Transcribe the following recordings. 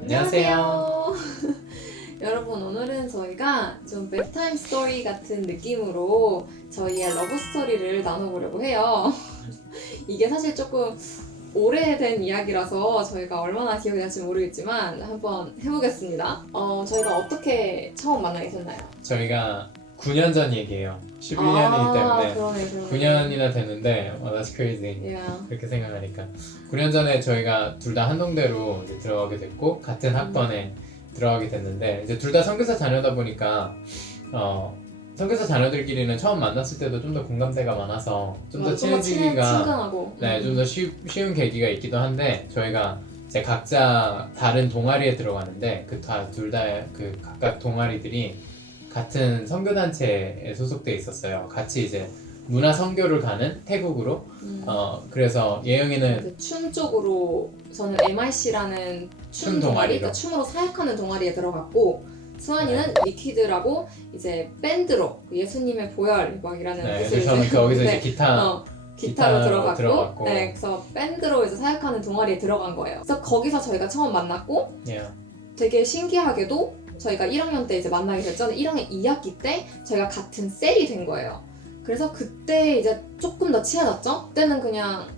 안녕하세요. 여러분, 오늘은 저희가 좀 bedtime story 같은 느낌으로 저희의 러브 스토리를 나눠보려고 해요. 이게 사실 조금 오래된 이야기라서 저희가 얼마나 기억이 날지 모르겠지만 한번 해보겠습니다. 저희가 어떻게 처음 만나게 됐나요? 저희가 9년 전 얘기예요. 11년이기 때문에 그러네. 9년이나 됐는데 that's crazy. Yeah. 그렇게 생각하니까 9년 전에 저희가 둘 다 한동대로 이제 들어가게 됐고 같은 학번에 들어가게 됐는데 이제 둘 다 선교사 자녀다 보니까 선교사 자녀들끼리는 처음 만났을 때도 좀 더 공감대가 많아서 좀 더 친해지기가 친근하고 좀 더 쉬운 계기가 있기도 한데 저희가 이제 각자 다른 동아리에 들어가는데 둘 다 그 각각 동아리들이 같은 선교단체에 소속돼 있었어요. 같이 이제 문화 선교를 가는 태국으로. 그래서 예영이는 춤 쪽으로 저는 MIC라는 춤 동아리, 그러니까 춤으로 사역하는 동아리에 들어갔고 수환이는 리퀴드라고 이제 밴드로 예수님의 보혈이라는 그래서 저는 거기서 이제 기타로 들어갔고 네, 그래서 밴드로 이제 사역하는 동아리에 들어간 거예요. 그래서 거기서 저희가 처음 만났고 되게 신기하게도 저희가 1학년 때 이제 만나게 됐죠. 1학년 2학기 때 저희가 같은 셀이 된 거예요. 그래서 그때 이제 조금 더 친해졌죠. 그때는 그냥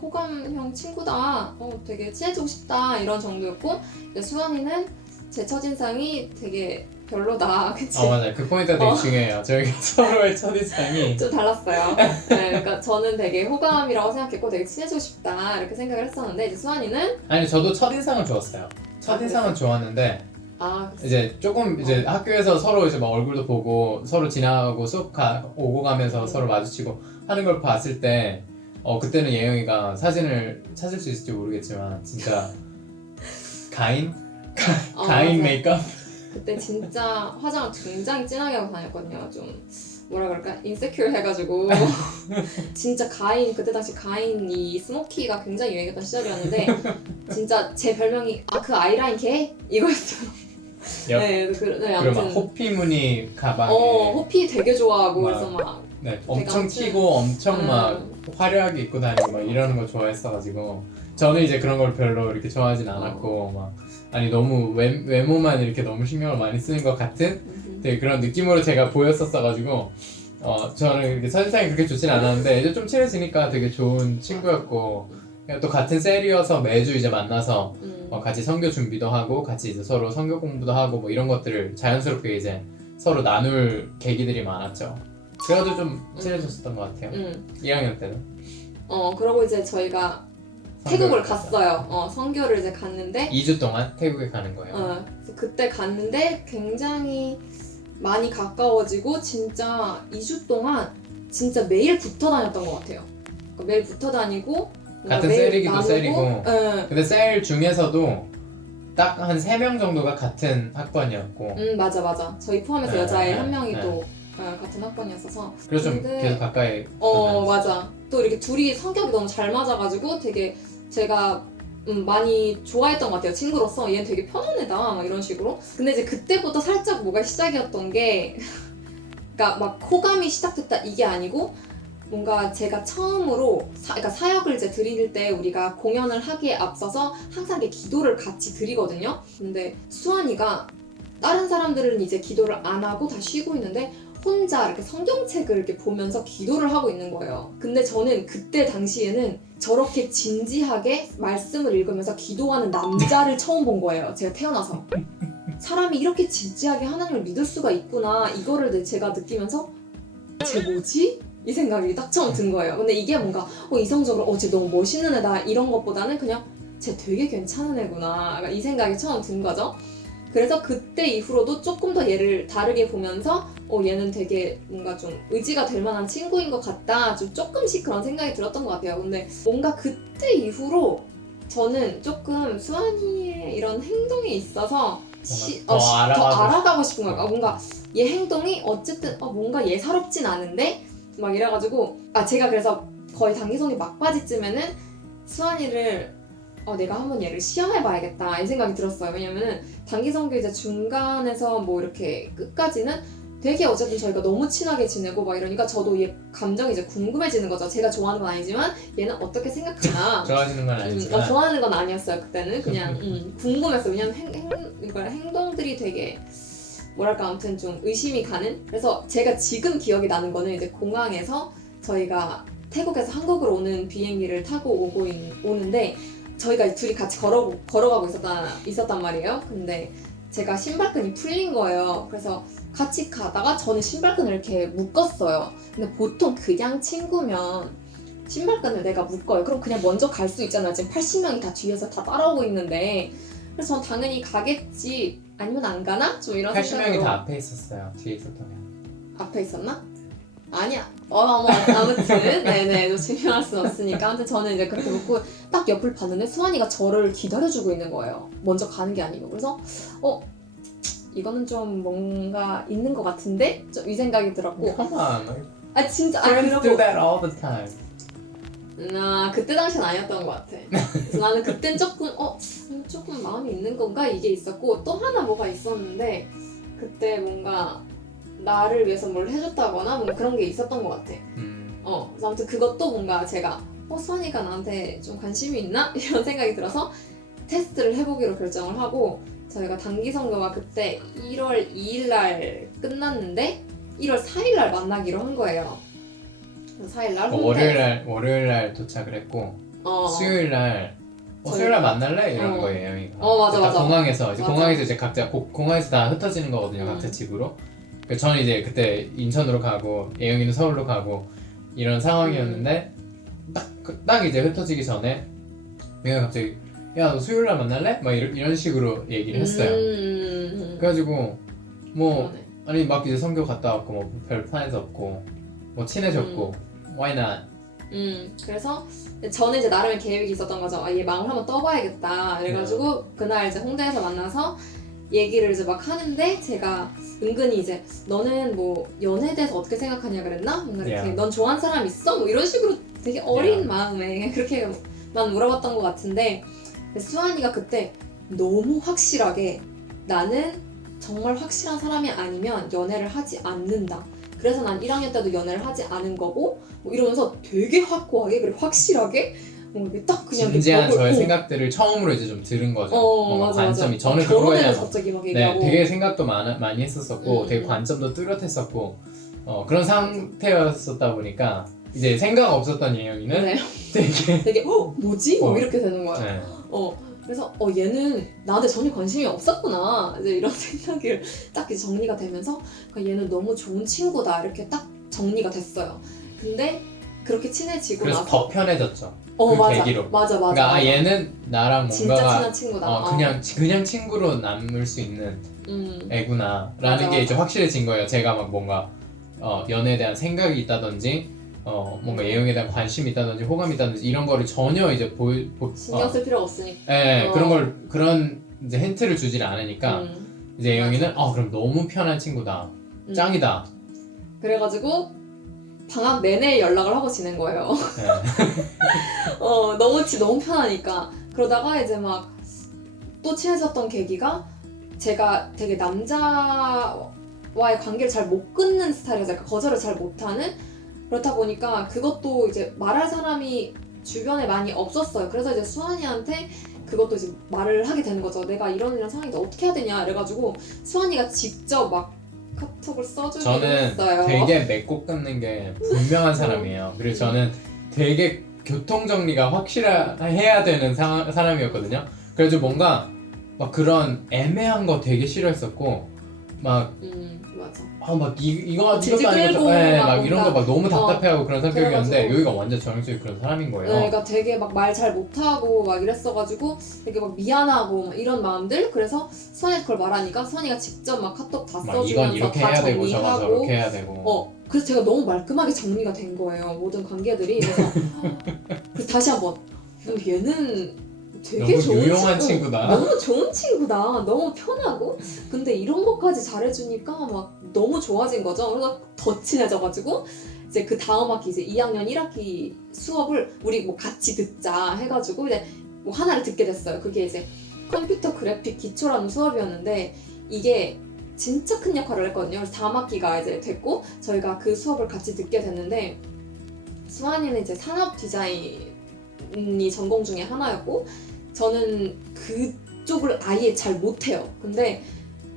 호감형 친구다. 되게 친해지고 싶다 이런 정도였고 이제 수환이는 제 첫인상이 되게 별로다. 그치? 맞아요. 그 포인트가 되게 중요해요. 저희가 서로의 첫인상이 좀 달랐어요. 네, 그러니까 저는 되게 호감이라고 생각했고 되게 친해지고 싶다 이렇게 생각을 했었는데 이제 수환이는 아니 저도 첫인상은 좋았어요. 첫인상은 좋았는데 이제 조금 이제 학교에서 서로 이제 막 얼굴도 보고 서로 지나가고 수업 오고 가면서 서로 마주치고 하는 걸 봤을 때 그때는 예영이가 사진을 찾을 수 있을지 모르겠지만 진짜 가인 메이크업? 그때 진짜 화장을 굉장히 진하게 하고 다녔거든요. 좀 뭐라 그럴까? 인세큐어 해가지고 진짜 그때 당시 가인이 스모키가 굉장히 유행했던 시절이었는데 진짜 제 별명이 그 아이라인 걔? 이거였어요. 그리고 막 호피 무늬 가방에 호피 되게 좋아하고 그래서 막 엄청 튀고 엄청 막 화려하게 입고 다니고 막 이러는 거 좋아했어가지고 저는 이제 그런 걸 별로 이렇게 좋아하진 않았고 막 너무 외모만 이렇게 너무 신경을 많이 쓰는 것 같은 되게 그런 느낌으로 제가 보였었어가지고 저는 이렇게 첫인상이 그렇게 좋진 않았는데 이제 좀 친해지니까 되게 좋은 친구였고 또 같은 셀이어서 매주 이제 만나서 같이 선교 준비도 하고 같이 이제 서로 선교 공부도 하고 뭐 이런 것들을 자연스럽게 이제 서로 나눌 계기들이 많았죠. 그래도 좀 친해졌었던 것 같아요. 1학년 때는. 그러고 이제 저희가 태국을 갔어요. 선교를 이제 갔는데 2주 동안 태국에 가는 거예요. 그래서 그때 갔는데 굉장히 많이 가까워지고 진짜 2주 동안 진짜 매일 붙어 다녔던 것 같아요. 그러니까 매일 붙어 다니고 같은 셀이기도 셀이고 근데 셀 중에서도 딱 한 3명 정도가 같은 학번이었고 맞아 저희 포함해서 여자애 한 명이 또 같은 학번이었어서 그래서 좀 계속 가까이 맞아 또 이렇게 둘이 성격이 너무 잘 맞아가지고 되게 제가 많이 좋아했던 것 같아요. 친구로서 얘는 되게 편한 애다 막 이런 식으로. 근데 이제 그때부터 살짝 뭐가 시작이었던 게 그러니까 막 호감이 시작됐다 이게 아니고 뭔가 제가 처음으로 그러니까 사역을 이제 드릴 때 우리가 공연을 하기에 앞서서 항상 기도를 같이 드리거든요. 근데 수환이가 다른 사람들은 이제 기도를 안 하고 다 쉬고 있는데 혼자 이렇게 성경책을 이렇게 보면서 기도를 하고 있는 거예요. 근데 저는 그때 당시에는 저렇게 진지하게 말씀을 읽으면서 기도하는 남자를 처음 본 거예요. 제가 태어나서. 사람이 이렇게 진지하게 하나님을 믿을 수가 있구나 이거를 제가 느끼면서 쟤 뭐지? 이 생각이 딱 처음 든 거예요. 근데 이게 뭔가 이성적으로 쟤 너무 멋있는 애다 이런 것보다는 그냥 쟤 되게 괜찮은 애구나 이 생각이 처음 든 거죠. 그래서 그때 이후로도 조금 더 얘를 다르게 보면서 얘는 되게 뭔가 좀 의지가 될 만한 친구인 것 같다 좀 조금씩 그런 생각이 들었던 것 같아요. 근데 뭔가 그때 이후로 저는 조금 수환이의 이런 행동에 있어서 더 알아가고 싶은 거예요. 뭔가 얘 행동이 어쨌든 뭔가 예사롭진 않은데 막 이래가지고 제가 그래서 거의 단기성이 막바지쯤에는 수환이를 내가 한번 얘를 시험해봐야겠다 이 생각이 들었어요. 왜냐면은 단기성교 이제 중간에서 뭐 이렇게 끝까지는 되게 어쨌든 저희가 너무 친하게 지내고 막 이러니까 저도 얘 감정이 이제 궁금해지는 거죠. 제가 좋아하는 건 아니지만 얘는 어떻게 생각하나. 좋아하시는 건 아니지만 좋아하는 건 아니었어요 그때는. 그냥 궁금했어요. 왜냐면 행동들이 되게 뭐랄까 아무튼 좀 의심이 가는. 그래서 제가 지금 기억이 나는 거는 이제 공항에서 저희가 태국에서 한국으로 오는 비행기를 타고 오는데 저희가 둘이 같이 걸어가고 있었단 말이에요. 근데 제가 신발끈이 풀린 거예요. 그래서 같이 가다가 저는 신발끈을 이렇게 묶었어요. 근데 보통 그냥 친구면 신발끈을 내가 묶어요. 그럼 그냥 먼저 갈 수 있잖아요. 지금 80명이 다 뒤에서 다 따라오고 있는데. 그래서 전 당연히 가겠지. 아니면 안 가나? 좀 이런 80명이 생각으로. 다 앞에 있었어요. 뒤에 있었다면. 앞에 있었나? 아니야. 아무튼 네네. 좀 증명할 수는 없으니까. 아무튼 저는 이제 그렇게 묶고 딱 옆을 봤는데 수환이가 저를 기다려주고 있는 거예요. 먼저 가는 게 아니고. 그래서 이거는 좀 뭔가 있는 것 같은데? 좀 이 생각이 들었고. Come on. 아 진짜 Friends do 그러고 that all the time. 나 그때 당시는 아니었던 것 같아. 그래서 나는 그땐 조금 마음이 있는 건가 이게 있었고 또 하나 뭐가 있었는데 그때 뭔가 나를 위해서 뭘 해줬다거나 뭔가 그런 게 있었던 것 같아. 그래서 아무튼 그것도 뭔가 제가 수환이가 나한테 좀 관심이 있나? 이런 생각이 들어서 테스트를 해보기로 결정을 하고 저희가 단기 선거가 그때 1월 2일 날 끝났는데 1월 4일 날 만나기로 한 거예요. 4일 날 홍대. 월요일 날 도착을 했고 수요일 날 저희가- 수요일 날 만날래 이런 거예요. 여기가. 맞아, 그러니까 맞아. 공항에서 맞아. 공항에서 이제 각자 공항에서 다 흩어지는 거거든요. 각자 집으로. 그래서 저는 이제 그때 인천으로 가고 예영이는 서울로 가고 이런 상황이었는데 딱 이제 흩어지기 전에 내가 갑자기 야 너 수요일 날 만날래? 막 이런 식으로 얘기를 했어요. 그래가지고 뭐 그러네. 아니 막 이제 선교 갔다 왔고 뭐 별 플랜도 없고 뭐 친해졌고 why not? 그래서 저는 이제 나름의 계획이 있었던 거죠. 얘 마음을 한번 떠봐야겠다. 그래가지고 그날 이제 홍대에서 만나서 얘기를 이제 막 하는데 제가 은근히 이제 너는 뭐 연애에 대해서 어떻게 생각하냐 그랬나? 뭔가 이렇게 Yeah. 넌 좋아하는 사람 있어? 뭐 이런 식으로 되게 어린 Yeah. 마음에 그렇게만 물어봤던 것 같은데 수환이가 그때 너무 확실하게 나는 정말 확실한 사람이 아니면 연애를 하지 않는다. 그래서 난 1학년 때도 연애를 하지 않은 거고 뭐 이러면서 되게 확고하게 그리고 확실하게 이렇게 딱 그냥 진지한 벽을- 저의 생각들을 처음으로 이제 좀 들은 거죠. 맞아, 관점이 맞아. 저는 결혼에 그거에 대해서 대한 갑자기 막 네, 얘기하고 되게 생각도 많이 했었었고 되게 음. 관점도 뚜렷했었고 그런 상태였었다 보니까 이제 생각 없었던 예영이는 네. 되게 뭐지? 이렇게 되는 거야. 네. 그래서 얘는 나한테 전혀 관심이 없었구나 이제 이런 생각이 딱 이제 정리가 되면서 그러니까 얘는 너무 좋은 친구다 이렇게 딱 정리가 됐어요. 근데 그렇게 친해지고 그래서 나서 더 편해졌죠. 그 맞아. 계기로. 맞아. 그러니까 얘는 나랑 진짜 뭔가가 친한 친구다. 그냥 친구로 남을 수 있는 애구나라는 맞아, 게 이제 맞아. 확실해진 거예요. 제가 막 뭔가 연애에 대한 생각이 있다든지 뭔가 예영에 대한 관심이 있다든지 호감이 있다든지 이런 거를 전혀 이제 신경 쓸 필요가 없으니까. 예, 그런 이제 힌트를 주질 않으니까 이제 예영이는 그럼 너무 편한 친구다. 짱이다. 그래가지고 방학 내내 연락을 하고 지낸 거예요. 예. 너무 편하니까. 그러다가 이제 막 또 친해졌던 계기가 제가 되게 남자와의 관계를 잘 못 끊는 스타일이어서 약간 거절을 잘 못하는 그렇다 보니까 그것도 이제 말할 사람이 주변에 많이 없었어요. 그래서 이제 수환이한테 그것도 이제 말을 하게 되는 거죠. 내가 이런 상황인데 어떻게 해야 되냐 이래가지고 수환이가 직접 막 카톡을 써주기로 저는 했어요. 되게 맺고 끊는 게 분명한 사람이에요. 그리고 저는 되게 교통 정리가 확실해야 되는 사람이었거든요. 그래서 뭔가 막 그런 애매한 거 되게 싫어했었고 막 맞아. 막 이것도 질질 아니고 끌고 막 이런 거 뭔가 막 너무 답답해하고 그런 성격이었는데 그래가지고- 여기가 완전 전형적인 그런 사람인 거예요. 그러니까 되게 막 말 잘 못하고 막 이랬어가지고 되게 막 미안하고 막 이런 마음들. 그래서 수환이한테 그걸 말하니까 수환이가 직접 막 카톡 다 막 써주면서 이건 이렇게 다 해야 되고 저건 정리하고 저렇게 해야 되고 그래서 제가 너무 말끔하게 정리가 된 거예요. 모든 관계들이. 그래서 다시 한번 얘는 되게 너무 좋은 유용한 친구다. 너무 좋은 친구다. 너무 편하고 근데 이런 것까지 잘해주니까 막 너무 좋아진 거죠. 그래서 더 친해져가지고 이제 그 다음 학기 이제 2학년 1학기 수업을 우리 뭐 같이 듣자 해가지고 이제 뭐 하나를 듣게 됐어요. 그게 이제 컴퓨터 그래픽 기초라는 수업이었는데 이게 진짜 큰 역할을 했거든요. 그래서 다음 학기가 이제 됐고 저희가 그 수업을 같이 듣게 됐는데 수환이는 이제 산업 디자인이 전공 중에 하나였고 저는 그쪽을 아예 잘 못해요. 근데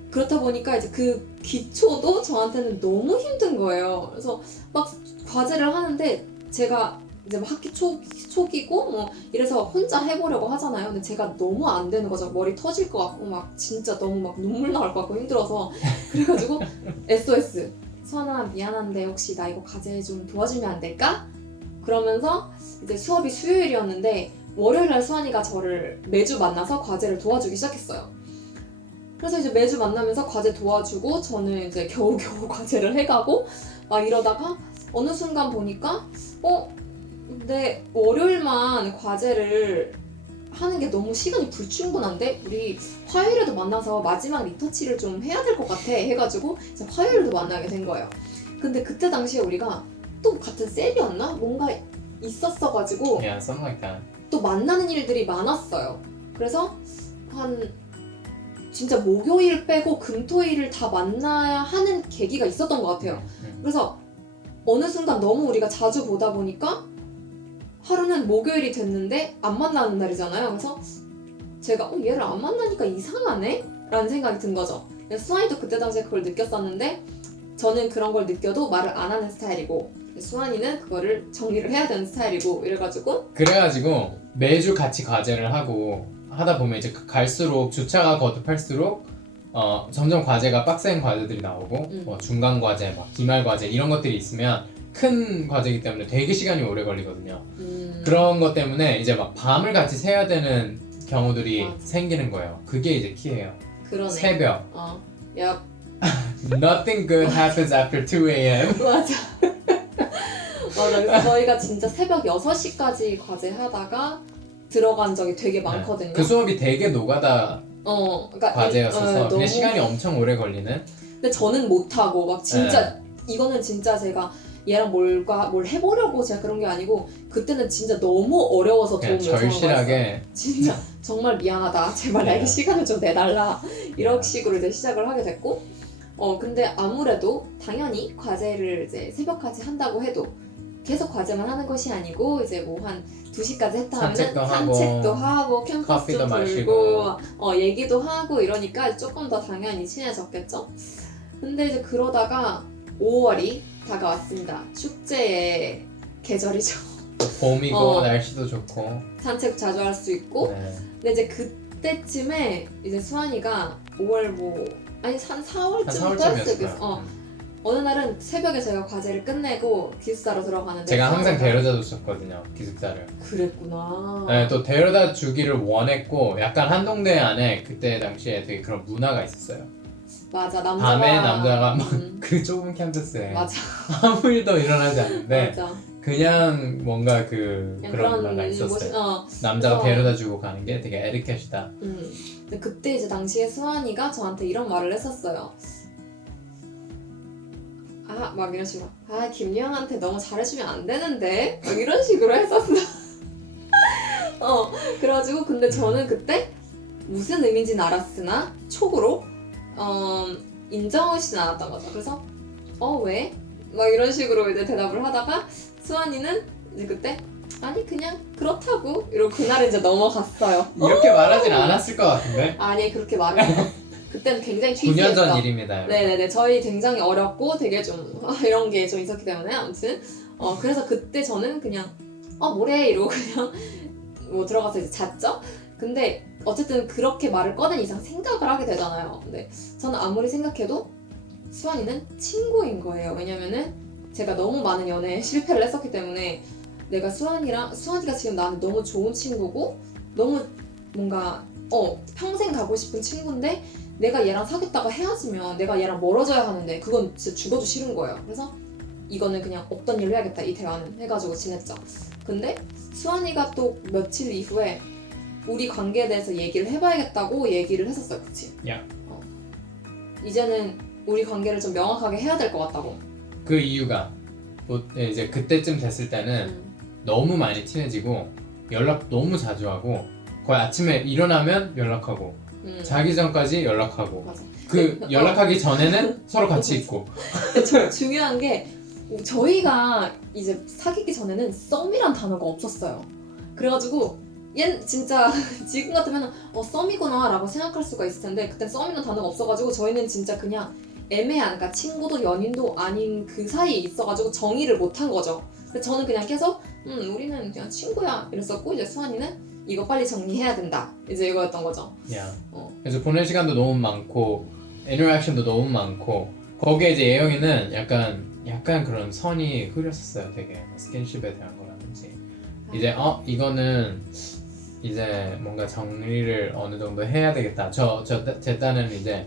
그렇다 보니까 이제 그 기초도 저한테는 너무 힘든 거예요. 그래서 막 과제를 하는데 제가 이제 막 학기 초기고 뭐 이래서 혼자 해보려고 하잖아요. 근데 제가 너무 안 되는 거죠. 머리 터질 것 같고 막 진짜 너무 막 눈물 나올 것 같고 힘들어서 그래가지고 SOS 수아나 미안한데 혹시 나 이거 과제 좀 도와주면 안 될까? 그러면서 이제 수업이 수요일이었는데 월요일날 수환이가 저를 매주 만나서 과제를 도와주기 시작했어요. 그래서 이제 매주 만나면서 과제 도와주고 저는 이제 겨우겨우 과제를 해가고 막 이러다가 어느 순간 보니까 근데 월요일만 과제를 하는 게 너무 시간이 불충분한데 우리 화요일에도 만나서 마지막 리터치를 좀 해야 될 것 같아 해가지고 이제 화요일도 만나게 된 거예요. 근데 그때 당시에 우리가 또 같은 셀이었나? 뭔가 있었어가지고 Yeah, something like that. 또 만나는 일들이 많았어요. 그래서 한 진짜 목요일 빼고 금토일을 다 만나야 하는 계기가 있었던 것 같아요. 그래서 어느 순간 너무 우리가 자주 보다 보니까 하루는 목요일이 됐는데 안 만나는 날이잖아요. 그래서 제가 얘를 안 만나니까 이상하네? 라는 생각이 든 거죠. 수환이도 그때 당시에 그걸 느꼈었는데 저는 그런 걸 느껴도 말을 안 하는 스타일이고 수환이는 그거를 정리를 해야 되는 스타일이고 이래가지고 그래가지고 매주 같이 과제를 하고 하다 보면 이제 갈수록 주차가 거듭할수록 점점 과제가 빡센 과제들이 나오고 뭐 중간 과제, 막 기말 과제 이런 것들이 있으면 큰 과제이기 때문에 되게 시간이 오래 걸리거든요. 그런 것 때문에 이제 막 밤을 같이 새야 되는 경우들이 맞아. 생기는 거예요. 그게 이제 키예요. 그러네. 새벽. 야 Nothing good happens after 2 a.m. 맞아. 맞아. 그래서 저희가 진짜 새벽 6시까지 과제하다가 들어간 적이 되게 많거든요. 그 수업이 되게 노가다 그러니까 과제였어서 너무... 그냥 시간이 엄청 오래 걸리는. 근데 저는 못하고 막 진짜 이거는 진짜 제가 얘랑 뭘 해보려고 제가 그런 게 아니고 그때는 진짜 너무 어려워서 도움을 그냥 요청한 절실하게 거였어요. 진짜 정말 미안하다. 제발 나에게 시간을 좀 내달라. 이런 식으로 이제 시작을 하게 됐고 근데 아무래도 당연히 과제를 이제 새벽까지 한다고 해도 계속 과제만 하는 것이 아니고 이제 뭐 한 2시까지 했다 하면 산책도 하고 캠퍼스 좀 돌고 얘기도 하고 이러니까 조금 더 당연히 친해졌겠죠. 근데 이제 그러다가 5월이 다가왔습니다. 축제의 계절이죠. 봄이고 날씨도 좋고 산책 자주 할 수 있고 근데 이제 그때쯤에 이제 수환이가 5월 한 4월쯤이었어요. 어느 날은 새벽에 제가 과제를 끝내고 기숙사로 들어가는데 제가 항상 데려다 줬었거든요, 기숙사를. 그랬구나. 네, 또 데려다 주기를 원했고 약간 한동대 안에 그때 당시에 되게 그런 문화가 있었어요. 맞아, 남자가 밤에 남자가 막 그 좁은 캠퍼스에 맞아. 아무 일도 일어나지 않는데 맞아. 그냥 뭔가 그런 문화가 있었어요. 남자가 데려다 주고 가는 게 되게 에티켓이다. 근데 그때 이제 당시에 수환이가 저한테 이런 말을 했었어요. 막 이런 식으로 김영한테 너무 잘해주면 안 되는데 막 이런 식으로 했었어. 그래가지고 근데 저는 그때 무슨 의미인지는 알았으나 촉으로 인정하지는 않았던 거죠. 그래서 왜? 막 이런 식으로 이제 대답을 하다가 수환이는 이제 그때 아니 그냥 그렇다고 이러고 그날 이제 넘어갔어요. 이렇게 말하진 않았을 것 같은데? 아니 그렇게 말했어요. 그때는 굉장히 취지했어. 9년 전 일입니다. 네네네. 저희 굉장히 어렸고 되게 좀 이런 게 좀 있었기 때문에 아무튼 그래서 그때 저는 그냥 뭐래 이러고 그냥 뭐 들어가서 이제 잤죠. 근데 어쨌든 그렇게 말을 꺼낸 이상 생각을 하게 되잖아요. 근데 저는 아무리 생각해도 수환이는 친구인 거예요. 왜냐면은 제가 너무 많은 연애에 실패를 했었기 때문에 내가 수환이가 지금 나한테 너무 좋은 친구고 너무 뭔가 평생 가고 싶은 친구인데 내가 얘랑 사귀었다가 헤어지면 내가 얘랑 멀어져야 하는데 그건 진짜 죽어도 싫은 거예요. 그래서 이거는 그냥 없던 일로 해야겠다 이 대화는 해가지고 지냈죠. 근데 수환이가 또 며칠 이후에 우리 관계에 대해서 얘기를 해봐야겠다고 얘기를 했었어요. 그치? 이제는 우리 관계를 좀 명확하게 해야 될 것 같다고. 그 이유가 이제 그때쯤 됐을 때는 너무 많이 친해지고 연락 너무 자주 하고 거의 아침에 일어나면 연락하고 자기 전까지 연락하고 맞아. 그 연락하기 전에는 서로 같이 있고. 근데 중요한 게 저희가 이제 사귀기 전에는 썸이란 단어가 없었어요. 그래가지고 진짜 지금 같으면 썸이구나 라고 생각할 수가 있을 텐데 그때 썸이란 단어가 없어가지고 저희는 진짜 그냥 애매한, 그러니까 친구도 연인도 아닌 그 사이에 있어가지고 정의를 못한 거죠. 그래서 저는 그냥 계속 우리는 그냥 친구야 이랬었고, 이제 수환이는 이거 빨리 정리해야 된다 이제 이거였던 거죠. 그래서 보낼 시간도 너무 많고 인터랙션도 너무 많고, 거기에 이제 예영이는 약간 그런 선이 흐렸었어요. 되게 스킨십에 대한 거라든지 이제 이거는 이제 뭔가 정리를 어느 정도 해야 되겠다. 제 딴에는 이제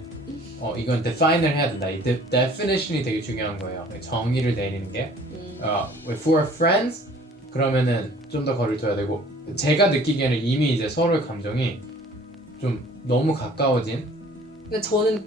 이건 define을 해야 된다. 이 definition이 되게 중요한 거예요. 정의를 내리는 게. If we're friends 그러면은 좀 더 거리를 둬야 되고, 제가 느끼기에는 이미 이제 서로의 감정이 좀 너무 가까워진. 근데 저는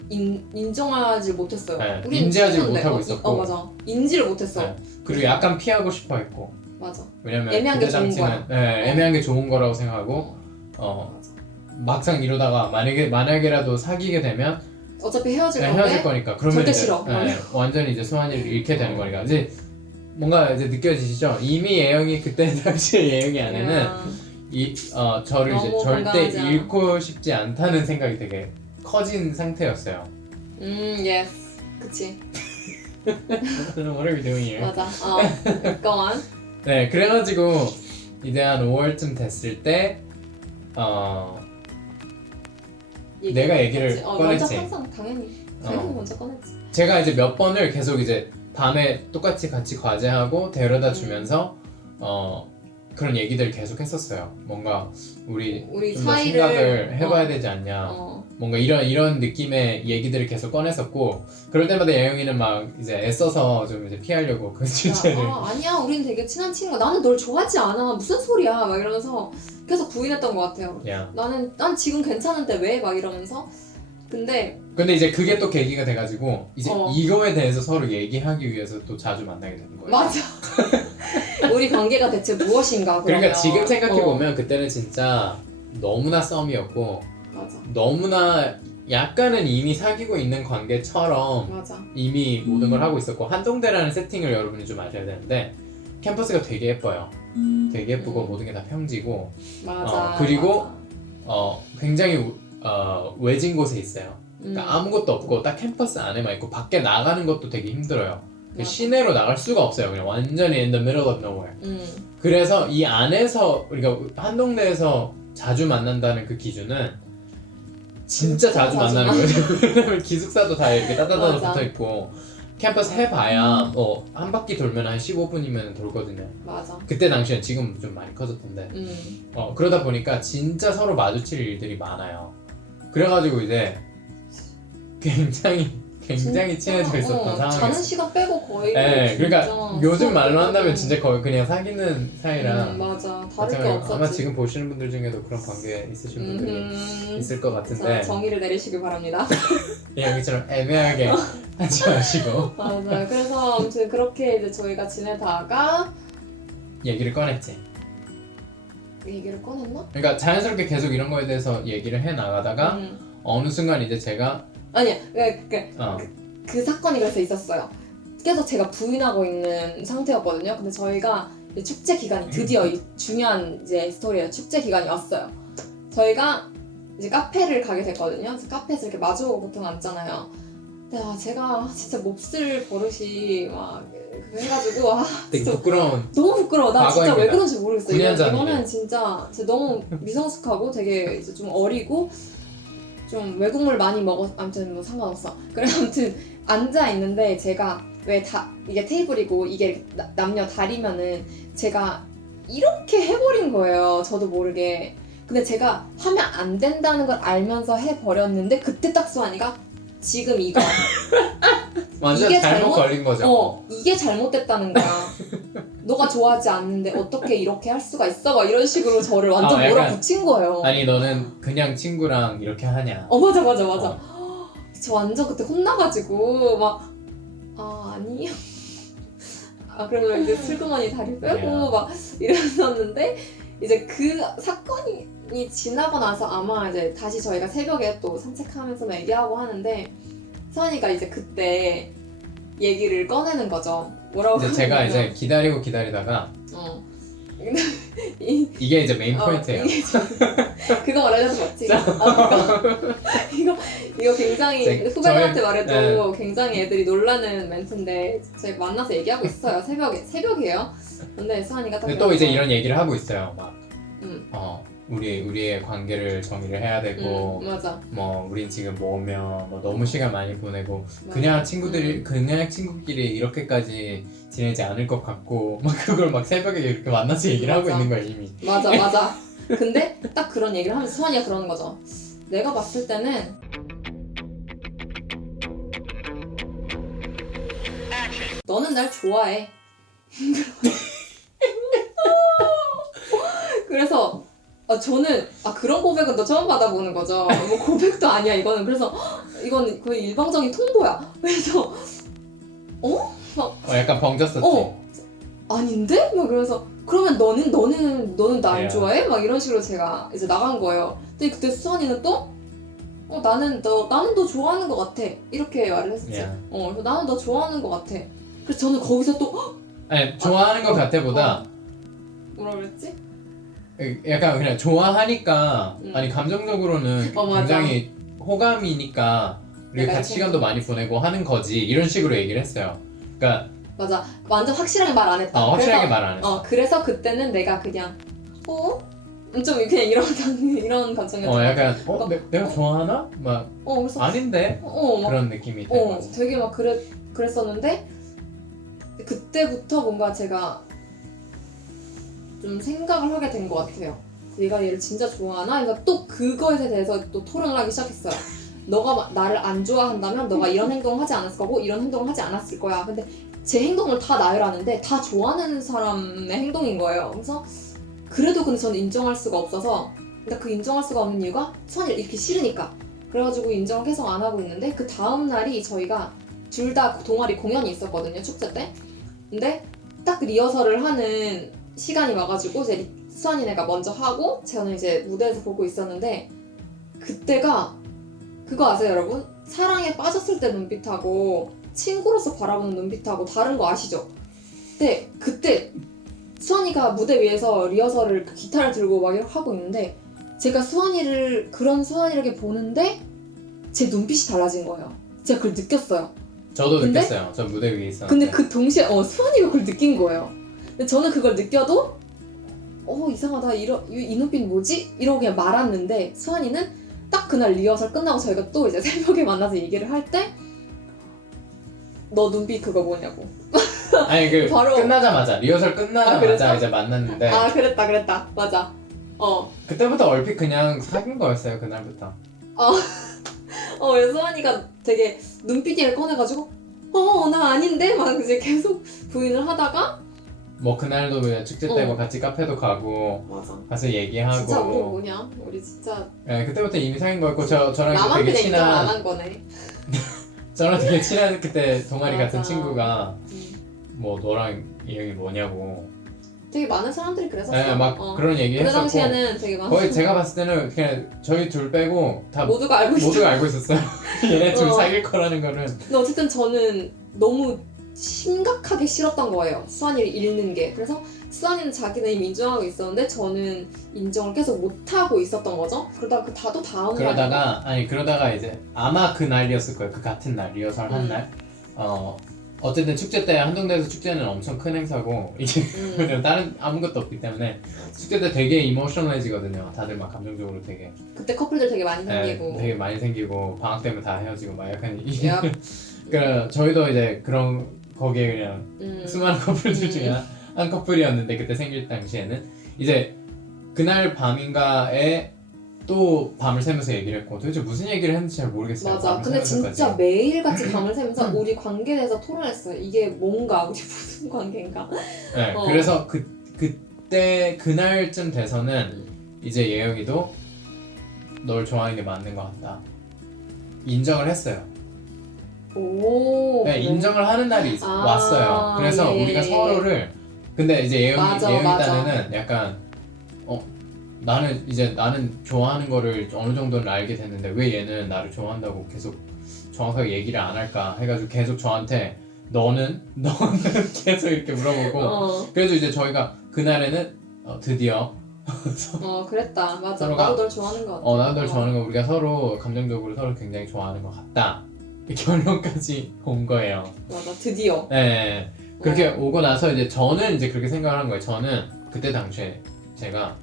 인정하지 못했어요. 네, 우린 인지하지 친구인데. 못하고 있었고. 맞아. 인지를 못했어. 네. 그리고 약간 피하고 싶어 했고. 맞아. 왜냐면 애매한 게 그때 좋은 당시는 거야. 애매한 게 좋은 거라고 생각하고 맞아. 막상 이러다가 만약에라도 사귀게 되면 어차피 헤어질 건데 헤어질 거니까 그러면 절대 이제 싫어. 완전히 이제 수환이를 잃게 되는 거니까 이제 뭔가 이제 느껴지시죠? 이미 예영이 그때 당시에 예영이 안에는 저를 이제 너무 절대 건강하지 않아. 잃고 싶지 않다는 생각이 되게 커진 상태였어요. yes. 그치. What are we doing here? 맞아. go on. 네, 그래가지고 이제 한 5월쯤 됐을 때 내가 얘기를 꺼냈지. 먼저 항상 당연히 먼저 꺼냈지. 제가 이제 몇 번을 계속 이제 밤에 똑같이 같이 과제하고 데려다 주면서 그런 얘기들 계속 했었어요. 뭔가 우리 좀 더 사이를- 생각을 해봐야 되지 않냐. 뭔가 이런 느낌의 얘기들을 계속 꺼냈었고, 그럴 때마다 예영이는 막 이제 애써서 좀 이제 피하려고 그 주제를. 아니야, 우린 되게 친한 친구야. 나는 널 좋아하지 않아. 무슨 소리야? 막 이러면서 계속 부인했던 것 같아요. 난 지금 괜찮은데 왜? 막 이러면서. 근데 이제 그게 또 계기가 돼가지고 이제 이거에 대해서 서로 얘기하기 위해서 또 자주 만나게 되는 거예요. 맞아. 우리 관계가 대체 무엇인가? 그러면. 그러니까 지금 생각해 보면 그때는 진짜 너무나 썸이었고, 맞아. 너무나 약간은 이미 사귀고 있는 관계처럼 맞아. 이미 모든 걸 하고 있었고, 한동대라는 세팅을 여러분이 좀 아셔야 되는데 캠퍼스가 되게 예뻐요. 되게 예쁘고 모든 게 다 평지고, 맞아. 그리고 맞아. 굉장히 외진 곳에 있어요. 그러니까 아무것도 없고 딱 캠퍼스 안에만 있고 밖에 나가는 것도 되게 힘들어요. 시내로 나갈 수가 없어요. 그냥 완전히 in the middle of nowhere. 그래서 이 안에서 우리가 한동네에서 자주 만난다는 그 기준은 진짜 자주 만나는 거예요. 왜냐면 기숙사도 다 이렇게 따다다다 맞아. 붙어 있고, 캠퍼스 해봐야 한 바퀴 돌면 한 15분이면 돌거든요. 맞아. 그때 당시엔, 지금 좀 많이 커졌던데. 그러다 보니까 진짜 서로 마주칠 일들이 많아요. 그래가지고 이제 굉장히 친해져 있었던 상황이었어요. 자는 시간 빼고 거의. 네, 그러니까 진짜 요즘 말로 한다면 수업하고. 진짜 거의 그냥 사귀는 사이라. 맞아. 다를 게 없었지. 아마 지금 보시는 분들 중에도 그런 관계 있으신 분들이 있을 것 같은데, 자, 정의를 내리시길 바랍니다. 예영이처럼 애매하게 하지 마시고. 맞아요. 그래서 아무튼 그렇게 이제 저희가 지내다가 얘기를 꺼냈지. 얘기를 꺼냈나? 그러니까 자연스럽게 계속 이런 거에 대해서 얘기를 해 나가다가 어느 순간 이제 제가 아니야. 그 사건이 그래서 있었어요. 계속 제가 부인하고 있는 상태였거든요. 근데 저희가 이제 축제 기간이 드디어 이 중요한 이제 스토리예요. 축제 기간이 왔어요. 저희가 이제 카페를 가게 됐거든요. 그래서 카페에서 이렇게 마주보고 보통 앉잖아요. 근데 제가 진짜 몹쓸 버릇이 막 그거 해가지고 되게 진짜 부끄러운. 너무 부끄러워. 나 진짜 왜 과거입니다. 그런지 모르겠어. 9년 전이에요. 이거는 진짜 너무 미성숙하고 되게 이제 좀 어리고 좀 외국물 많이 먹어. 아무튼 뭐 상관없어. 그래 아무튼 앉아 있는데 제가 왜 이게 테이블이고 이게 이렇게 남녀 다리면은 제가 이렇게 해버린 거예요. 저도 모르게. 근데 제가 하면 안 된다는 걸 알면서 해버렸는데 그때 딱 수환이가 지금 이거 완전 이게 잘못 걸린 거죠. 이게 잘못됐다는 거야. 너가 좋아하지 않는데 어떻게 이렇게 할 수가 있어? 막 이런 식으로 저를 완전 약간, 몰아붙인 거예요. 아니 너는 그냥 친구랑 이렇게 하냐. 맞아. 저 완전 그때 혼나가지고 막 아니. 그러면 이제 슬그머니 다리 빼고 막 이랬었는데 이제 그 사건이 지나고 나서 아마 이제 다시 저희가 새벽에 또 산책하면서 얘기하고 하는데 수환이가 이제 그때 얘기를 꺼내는 거죠. 뭐라고 이제 제가 하냐면, 이제 기다리다가 어. 이게 이제 메인 포인트예요. 그거 말하려는 거 맞지? 이거 굉장히 후배들한테 말해도 굉장히 애들이 놀라는 멘트인데 제가 만나서 얘기하고 있어요. 새벽이에요. 근데 수환이가 딱 근데 또 이제 이런 얘기를 하고 있어요. 막 우리의 관계를 정의를 해야 되고 맞아. 뭐 우린 지금 뭐면 뭐 너무 시간 많이 보내고 맞아. 그냥 친구끼리 이렇게까지 지내지 않을 것 같고 막 그걸 막 새벽에 이렇게 만나서 얘기를 하고 맞아. 있는 거야 이미. 맞아. 근데 딱 그런 얘기를 하면서 수환이가 그러는 거죠. 내가 봤을 때는 너는 날 좋아해. 그래서 저는 그런 고백은 또 처음 받아보는 거죠. 뭐 고백도 아니야 이거는. 그래서 이건 거의 일방적인 통보야. 그래서 약간 벙졌었지. 아닌데? 막 그래서 그러면 너는 나 안 Yeah. 좋아해? 막 이런 식으로 제가 이제 나간 거예요. 근데 그때 수환이는 또 나는 너 좋아하는 것 같아 이렇게 말을 했었지. Yeah. 그래서 나는 너 좋아하는 것 같아. 그래서 저는 거기서 또 아니 좋아하는 것 같아보다 뭐라 그랬지? 약간 그냥 좋아하니까 음. 아니 감정적으로는 맞아. 굉장히 호감이니까 우리 내가 같이 이렇게- 시간도 많이 보내고 하는 거지 이런 식으로 얘기를 했어요. 그러니까 맞아. 완전 확실하게 말 안 했다. 확실하게 그래서, 말 안 했어. 그래서 그때는 내가 그냥 좀 그냥 이런 감정이었던 약간 것 같아. 내가 좋아하나? 막 그래서 아닌데? 막 그런 느낌이 된 거지. 되게 막 그랬었는데 그때부터 뭔가 제가 좀 생각을 하게 된 것 같아요. 얘가 얘를 진짜 좋아하나? 그러니까 또 그거에 대해서 또 토론을 하기 시작했어요. 너가 나를 안 좋아한다면 너가 이런 행동을 하지 않았을 거고 이런 행동을 하지 않았을 거야. 근데 제 행동을 다 나열하는데 다 좋아하는 사람의 행동인 거예요. 그래서 그래도 근데 저는 인정할 수가 없어서 근데 그 인정할 수가 없는 이유가 수환이를 이렇게 싫으니까 그래가지고 인정을 계속 안 하고 있는데 그 다음 날이 저희가 둘 다 동아리 공연이 있었거든요. 축제 때. 근데 딱 리허설을 하는 시간이 와가지고 이제 수환이네가 먼저 하고 저는 이제 무대에서 보고 있었는데 그때가 그거 아세요 여러분? 사랑에 빠졌을 때 눈빛하고 친구로서 바라보는 눈빛하고 다른 거 아시죠? 근데 그때 수환이가 무대 위에서 리허설을 기타를 들고 막 이렇게 하고 있는데 제가 그런 수환이를 이렇게 보는데 제 눈빛이 달라진 거예요. 제가 그걸 느꼈어요. 저도 근데? 느꼈어요. 저 무대 위에 있었는데. 근데 그 동시에 수환이가 그걸 느낀 거예요. 근데 저는 그걸 느껴도 이상하다 이 눈빛 뭐지? 이러고 그냥 말았는데 수환이는 딱 그날 리허설 끝나고 저희가 또 이제 새벽에 만나서 얘기를 할 때 너 눈빛 그거 뭐냐고. 아니 바로- 끝나자마자 리허설 끝나자마자 그랬어? 이제 만났는데 그랬다 맞아. 그때부터 얼핏 그냥 사귄 거였어요. 그날부터. 그래서 수환이가 되게 눈빛을 꺼내가지고 나 아닌데? 막 이제 계속 부인을 하다가 뭐 그날도 그냥 축제 때고 같이 카페도 가고 맞아. 가서 얘기하고. 진짜 우리 뭐냐? 우리 진짜 그때부터 이미 사귄 거였고 저랑 나만 되게 그냥 인정 안 친한 한 거네. 저랑 되게 친한 그때 동아리 맞아. 같은 친구가 음. 뭐 너랑 이형이 뭐냐고. 되게 많은 사람들이 그랬었어. 막 그런 얘기 그때 했었고. 당시에는 되게 많은 거의 제가 봤을 때는 그냥 저희 둘 빼고 다 모두가 알고 있어. 모두가 알고 있었어요. 얘네 둘 어. 사귈 거라는 거는. 근데 어쨌든 저는 너무 심각하게 싫었던 거예요. 수환이를 잃는 게. 그래서 수환이는 자기는 이미 인정하고 있었는데 저는 인정을 계속 못하고 있었던 거죠. 그러다가 그 다음 그러다가 이제 아마 그 날이었을 거예요. 그 같은 날 리허설 한 날. 어쨌든 축제 때 한동대에서 축제는 엄청 큰 행사고 이게 왜냐면 다른 아무것도 없기 때문에 축제 때 되게 이모셔널해지거든요. 다들 막 감정적으로 되게 그때 커플들 되게 많이 생기고. 되게 많이 생기고 방학 때문에 다 헤어지고 막 약간 이게 야. 그러니까 저희도 이제 그런 거기에 그냥 수많은 커플들 중에 한 커플이었는데 그때 생길 당시에는 이제 그날 밤인가에 또 밤을 새면서 얘기를 했고 도대체 무슨 얘기를 했는지 잘 모르겠어요. 맞아. 밤을 근데 새면서까지. 진짜 매일같이 밤을 새면서 우리 관계에 대해서 토론했어요. 이게 뭔가 우리 무슨 관계인가. 네, 그래서 그때 그날쯤 돼서는 이제 예영이도 널 좋아하는 게 맞는 것 같다. 인정을 했어요. 오. 네, 그래. 인정을 하는 날이 왔어요. 그래서 예. 우리가 서로를 근데 이제 예영이 맞아. 딴에는 약간 나는 좋아하는 거를 어느 정도는 알게 됐는데 왜 얘는 나를 좋아한다고 계속 정확하게 얘기를 안 할까 해가지고 계속 저한테 너는 계속 이렇게 물어보고 그래서 이제 저희가 그날에는 드디어 그랬다. 맞아. 서로가- 나도 널 좋아하는 것 같아. 나도 널 좋아하는 거 우리가 서로 감정적으로 서로 굉장히 좋아하는 것 같다 이 결론까지 온 거예요. 맞아. 드디어. 네. 그렇게 어. 오고 나서 이제 저는 이제 그렇게 생각을 한 거예요. 저는 그때 당시에 제가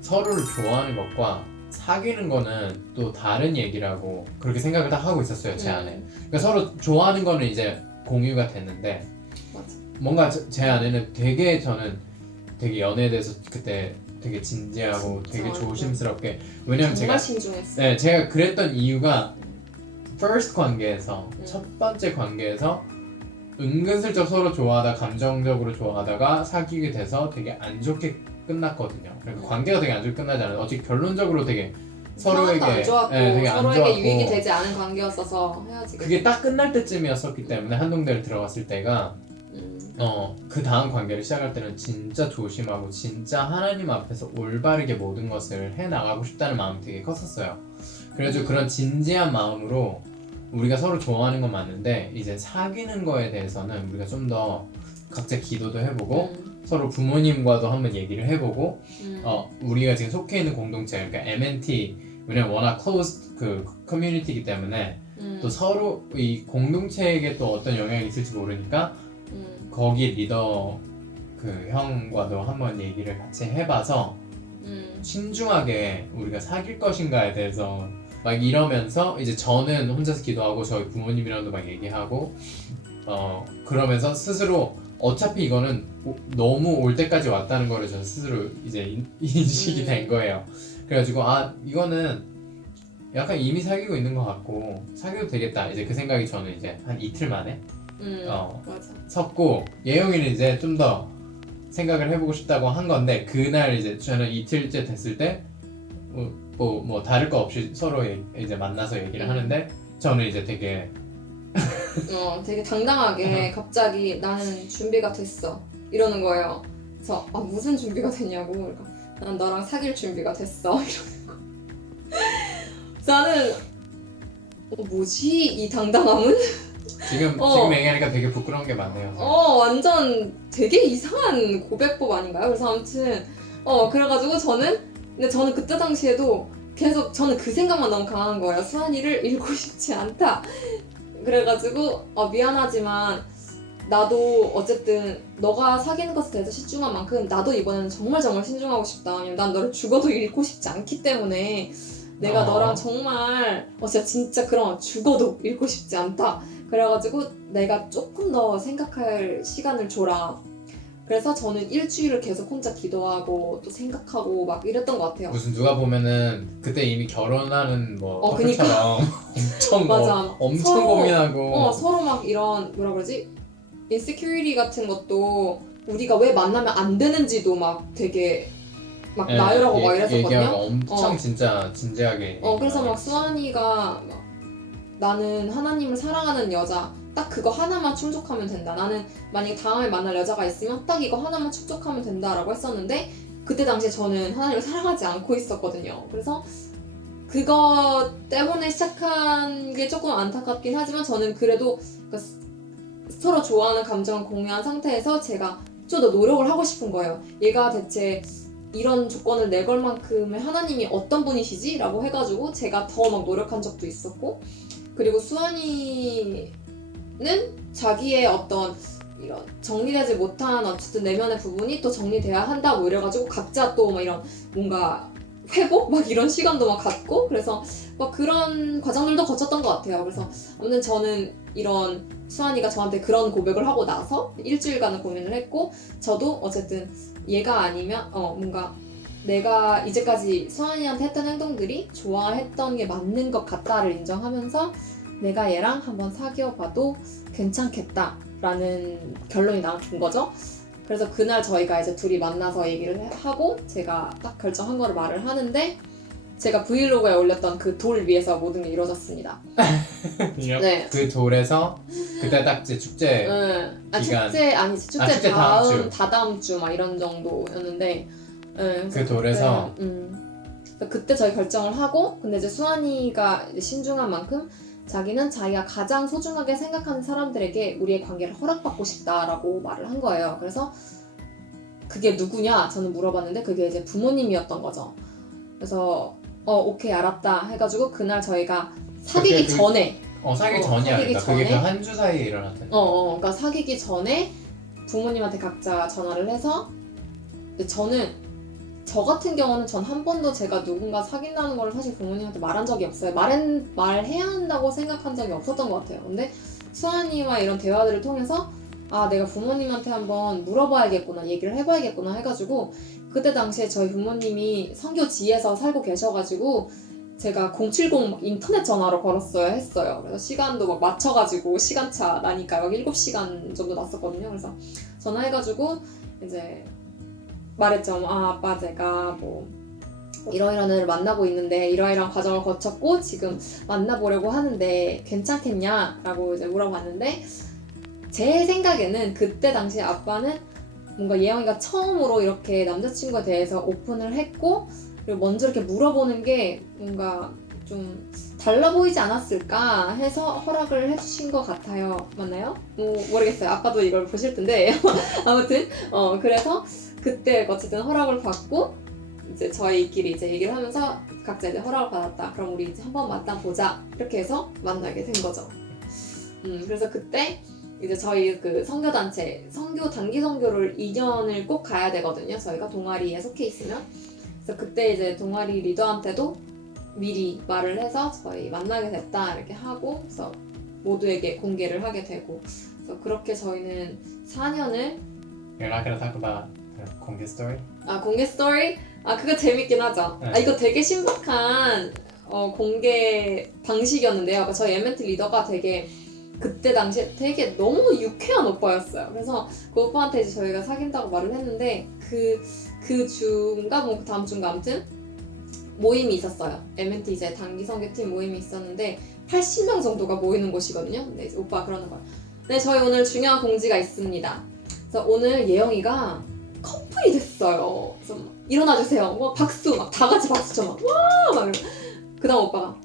서로를 좋아하는 것과 사귀는 거는 또 다른 얘기라고 그렇게 생각을 다 하고 있었어요, 제 안에. 그러니까 서로 좋아하는 거는 이제 공유가 됐는데 맞아. 뭔가 제 안에는 저는 되게 연애에 대해서 그때 되게 진지하고 진짜 되게 완전. 조심스럽게 왜냐면 정말 제가 신중했어. 네, 제가 그랬던 이유가 first 관계에서 음. 첫 번째 관계에서 은근슬쩍 서로 좋아하다 감정적으로 좋아하다가 사귀게 돼서 되게 안 좋게 끝났거든요. 그러니까 관계가 되게 안 좋게 끝나지 않아요. 어차피 결론적으로 되게 서로에게 상황도 안 좋았고 네, 되게 안 서로에게 좋았고 유익이 되지 않은 관계였어서 헤어지게. 그게 딱 끝날 때쯤이었었기 때문에 한동대를 들어갔을 때가 그 다음 관계를 시작할 때는 진짜 조심하고 진짜 하나님 앞에서 올바르게 모든 것을 해 나가고 싶다는 마음이 되게 컸었어요. 그래가지고 그런 진지한 마음으로 우리가 서로 좋아하는 건 맞는데 이제 사귀는 거에 대해서는 우리가 좀 더 각자 기도도 해보고 서로 부모님과도 한번 얘기를 해보고 우리가 지금 속해 있는 공동체 그러니까 MNT 왜냐면 워낙 클로즈 그 커뮤니티이기 때문에 또 서로 이 공동체에게 또 어떤 영향이 있을지 모르니까 거기 리더 그 형과도 한번 얘기를 같이 해봐서 신중하게 우리가 사귈 것인가에 대해서 막 이러면서 이제 저는 혼자서 기도하고 저희 부모님이랑도 막 얘기하고 그러면서 스스로 어차피 이거는 너무 올 때까지 왔다는 거를 저는 스스로 이제 인식이 된 거예요. 그래가지고 이거는 약간 이미 사귀고 있는 것 같고 사귀어도 되겠다 이제 그 생각이 저는 이제 한 이틀 만에 맞아. 섰고 예영이는 이제 좀 더 생각을 해보고 싶다고 한 건데 그날 이제 저는 이틀째 됐을 때 뭐 다를 거 없이 서로 이제 만나서 얘기를 하는데 저는 이제 되게 되게 당당하게 갑자기 나는 준비가 됐어 이러는 거예요. 그래서 무슨 준비가 됐냐고. 그러니까 난 너랑 사귈 준비가 됐어 이러는 거. 그래서 나는 뭐지 이 당당함은? 지금 얘기하니까 되게 부끄러운 게 많네요. 완전 되게 이상한 고백법 아닌가요? 그래서 아무튼 그래가지고 근데 저는 그때 당시에도 계속 저는 그 생각만 너무 강한 거예요. 수환이를 잃고 싶지 않다. 그래가지고 미안하지만 나도 어쨌든 너가 사귀는 것에 대해서 신중한 만큼 나도 이번에는 정말 신중하고 싶다. 왜냐면 난 너를 죽어도 잃고 싶지 않기 때문에 내가 너랑 정말 진짜 그럼 죽어도 잃고 싶지 않다. 그래가지고 내가 조금 더 생각할 시간을 줘라. 그래서 저는 일주일을 계속 혼자 기도하고 또 생각하고 막 이랬던 것 같아요. 무슨 누가 보면은 그때 이미 결혼하는 뭐 그니까. 커플처럼 엄청 맞아. 엄청 서로, 고민하고 서로 막 이런 뭐라 그러지? 인세큐리티 같은 것도 우리가 왜 만나면 안 되는지도 막 되게 막 나열하고 막 이랬었거든요. 얘기하고 엄청 진짜 진지하게 그래서 막 수환이가 막 나는 하나님을 사랑하는 여자 딱 그거 하나만 충족하면 된다. 나는 만약에 다음에 만날 여자가 있으면 딱 이거 하나만 충족하면 된다라고 했었는데 그때 당시에 저는 하나님을 사랑하지 않고 있었거든요. 그래서 그거 때문에 시작한 게 조금 안타깝긴 하지만 저는 그래도 서로 좋아하는 감정을 공유한 상태에서 제가 좀 더 노력을 하고 싶은 거예요. 얘가 대체 이런 조건을 내걸 만큼의 하나님이 어떤 분이시지? 라고 해가지고 제가 더 막 노력한 적도 있었고 그리고 수환이는 자기의 어떤 이런 정리되지 못한 어쨌든 내면의 부분이 또 정리돼야 한다 뭐 이래가지고 각자 또 막 이런 뭔가 회복? 막 이런 시간도 막 갖고 그래서 막 그런 과정들도 거쳤던 것 같아요. 그래서 아무튼 저는 이런 수환이가 저한테 그런 고백을 하고 나서 일주일간은 고민을 했고 저도 어쨌든 얘가 아니면 뭔가 내가 이제까지 수환이한테 했던 행동들이 좋아했던 게 맞는 것 같다를 인정하면서 내가 얘랑 한번 사귀어봐도 괜찮겠다라는 결론이 나온 거죠. 그래서 그날 저희가 이제 둘이 만나서 얘기를 하고 제가 딱 결정한 거를 말을 하는데 제가 브이로그에 올렸던 그 돌 위에서 모든 게 이루어졌습니다. 네. 그 돌에서 그때 딱 이제 축제 축제 아니지. 축제 축제 다음 주. 다다음 주 막 이런 정도였는데 네, 그 돌에서 그때 저희 결정을 하고 근데 이제 수환이가 이제 신중한 만큼 자기는 자기가 가장 소중하게 생각하는 사람들에게 우리의 관계를 허락받고 싶다라고 말을 한 거예요. 그래서 그게 누구냐 저는 물어봤는데 그게 이제 부모님이었던 거죠. 그래서 오케이 알았다 해가지고 그날 저희가 사귀기 전에 사귀기 전이야. 사귀기 그러니까 그게 그 전에? 한 주 사이에 일어났던. 그러니까 사귀기 전에 부모님한테 각자 전화를 해서 근데 저 같은 경우는 전 한 번도 제가 누군가 사귄다는 걸 사실 부모님한테 말한 적이 없어요. 말해야 한다고 생각한 적이 없었던 것 같아요. 근데 수환이와 이런 대화들을 통해서 아 내가 부모님한테 한번 물어봐야겠구나 얘기를 해봐야겠구나 해가지고 그때 당시에 저희 부모님이 선교지에서 살고 계셔가지고 제가 070 인터넷 전화로 했어요. 그래서 시간도 막 맞춰가지고 시간차 나니까 막 7시간 정도 났었거든요. 그래서 전화해가지고 이제 말했죠. 아빠 제가 뭐 이러이러한 애를 만나고 있는데 이러이러한 과정을 거쳤고 지금 만나보려고 하는데 괜찮겠냐라고 이제 물어봤는데 제 생각에는 그때 당시 아빠는 뭔가 예영이가 처음으로 이렇게 남자친구에 대해서 오픈을 했고 그리고 먼저 이렇게 물어보는 게 뭔가 좀 달라 보이지 않았을까 해서 허락을 해주신 것 같아요. 맞나요? 모르겠어요. 아빠도 이걸 보실 텐데 아무튼 그래서 그때 어쨌든 허락을 받고 이제 저희끼리 이제 얘기를 하면서 각자 이제 허락을 받았다. 그럼 우리 이제 한번 만나보자. 이렇게 해서 만나게 된 거죠. 그래서 그때 이제 저희 그 선교단체 단기 선교를 2년을 꼭 가야 되거든요. 저희가 동아리에 속해 있으면. 그래서 그때 이제 동아리 리더한테도 미리 말을 해서 저희 만나게 됐다 이렇게 하고 그래서 모두에게 공개를 하게 되고 그래서 그렇게 저희는 4년을 You're not gonna talk about 공개 스토리? 공개 스토리? 그거 재밌긴 하죠. 네. 이거 되게 신박한 공개 방식이었는데요. 저희 M&T 리더가 되게 그때 당시에 되게 너무 유쾌한 오빠였어요. 그래서 그 오빠한테 이제 저희가 사귄다고 말을 했는데 그 주인가 뭐 다음 주인가 아무튼 모임이 있었어요. M&T 이제 단기 선교팀 모임이 있었는데 80명 정도가 모이는 곳이거든요. 근데 이제 오빠가 그러는 거예요. 네, 저희 오늘 중요한 공지가 있습니다. 그래서 오늘 예영이가 커플이 됐어요. 그래서 막 일어나주세요. 뭐 박수 막 다 같이 박수 쳐 막 와! 막 그다음 오빠가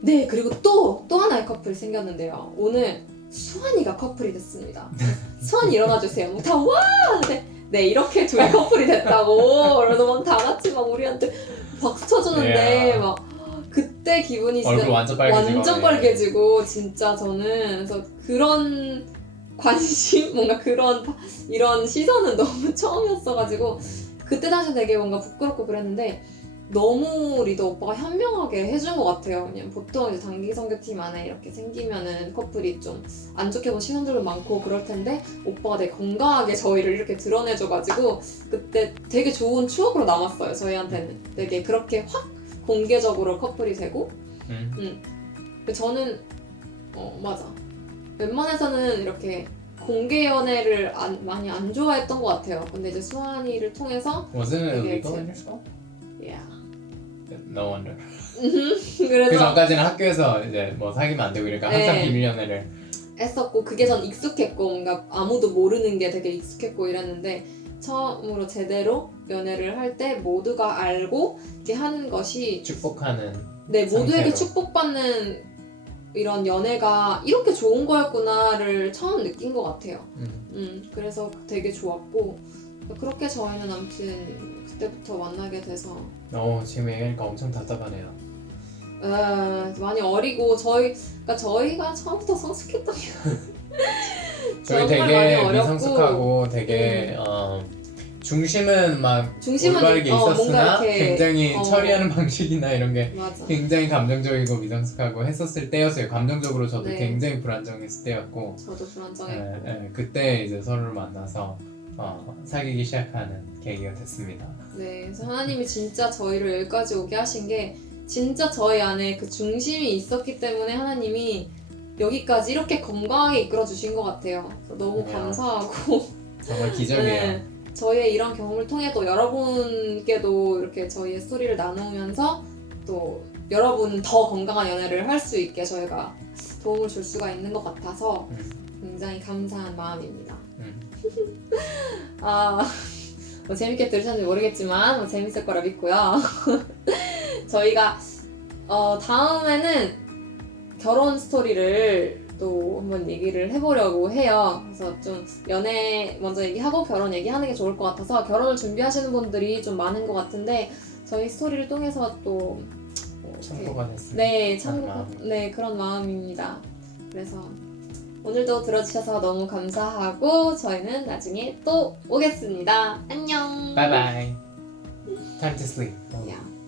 네 그리고 또 하나의 커플이 생겼는데요. 오늘 수환이가 커플이 됐습니다. 수환이 일어나주세요. 다 와! 네 이렇게 둘이 커플이 됐다고. 그래서 막 다 같이 막 우리한테 박수 쳐주는데 Yeah. 막 그때 기분이 진짜 얼굴 완전 빨개지고. 완전 빨개지고 진짜 저는 그래서 그런 관심 뭔가 이런 시선은 너무 처음이었어가지고 그때 당시 되게 뭔가 부끄럽고 그랬는데 너무 리더 오빠가 현명하게 해준 것 같아요. 왜냐면 보통 이제 단기 선교팀 안에 이렇게 생기면은 커플이 좀 안 좋게 본 시선들도 많고 그럴 텐데 오빠가 되게 건강하게 저희를 이렇게 드러내줘가지고 그때 되게 좋은 추억으로 남았어요. 저희한테는 되게 그렇게 확 공개적으로 커플이 되고 저는 맞아 웬만해서는 이렇게 공개 연애를 많이 안 좋아했던 것 같아요. 근데 이제 수환이를 통해서 Wasn't it 되게 illegal in your school? yeah. No wonder. 그 그래서 전까지는 학교에서 이제 뭐 사귀면 안 되고 이러니까 항상 네. 비밀 연애를. 했었고 그게 전 익숙했고 뭔가 아무도 모르는 게 되게 익숙했고 이랬는데 처음으로 제대로 연애를 할 때 모두가 알고 이렇게 하는 것이 축복하는. 네 모두에게 상태로. 축복받는 이런 연애가 이렇게 좋은 거였구나를 처음 느낀 것 같아요. 그래서 되게 좋았고 그렇게 저희는 아무튼 그때부터 만나게 돼서 지금 얘기하니까 엄청 답답하네요. 많이 어리고 저희가 처음부터 성숙했던 게 저희 정말 많이 되게 어렵고. 미성숙하고 되게 중심은 막 올바르게 뭔가 있었으나 이렇게, 굉장히 처리하는 방식이나 이런 게 맞아. 굉장히 감정적이고 미성숙하고 했었을 때였어요. 감정적으로 저도 네. 굉장히 불안정했을 때였고 저도 불안정했고 그때 이제 서로를 만나서 사귀기 시작하는 계기가 됐습니다. 네, 그래서 하나님이 진짜 저희를 여기까지 오게 하신 게 진짜 저희 안에 그 중심이 있었기 때문에 하나님이 여기까지 이렇게 건강하게 이끌어 주신 것 같아요. 그래서 너무 네. 감사하고 정말 기적이에요. 네, 저희의 이런 경험을 통해 또 여러분께도 이렇게 저희의 스토리를 나누면서 또 여러분 더 건강한 연애를 할 수 있게 저희가 도움을 줄 수가 있는 것 같아서 굉장히 감사한 마음입니다. 뭐 재밌게 들으셨는지 모르겠지만 뭐 재밌을 거라 믿고요. 저희가 다음에는 결혼 스토리를 또 한번 얘기를 해보려고 해요. 그래서 좀 연애 먼저 얘기하고 결혼 얘기하는 게 좋을 것 같아서 결혼을 준비하시는 분들이 좀 많은 것 같은데 저희 스토리를 통해서 또 참고가 됐어요. 네, 마음이. 네, 그런 마음입니다. 그래서 오늘도 들어주셔서 너무 감사하고 저희는 나중에 또 오겠습니다. 안녕. Bye bye. Time to sleep. 야.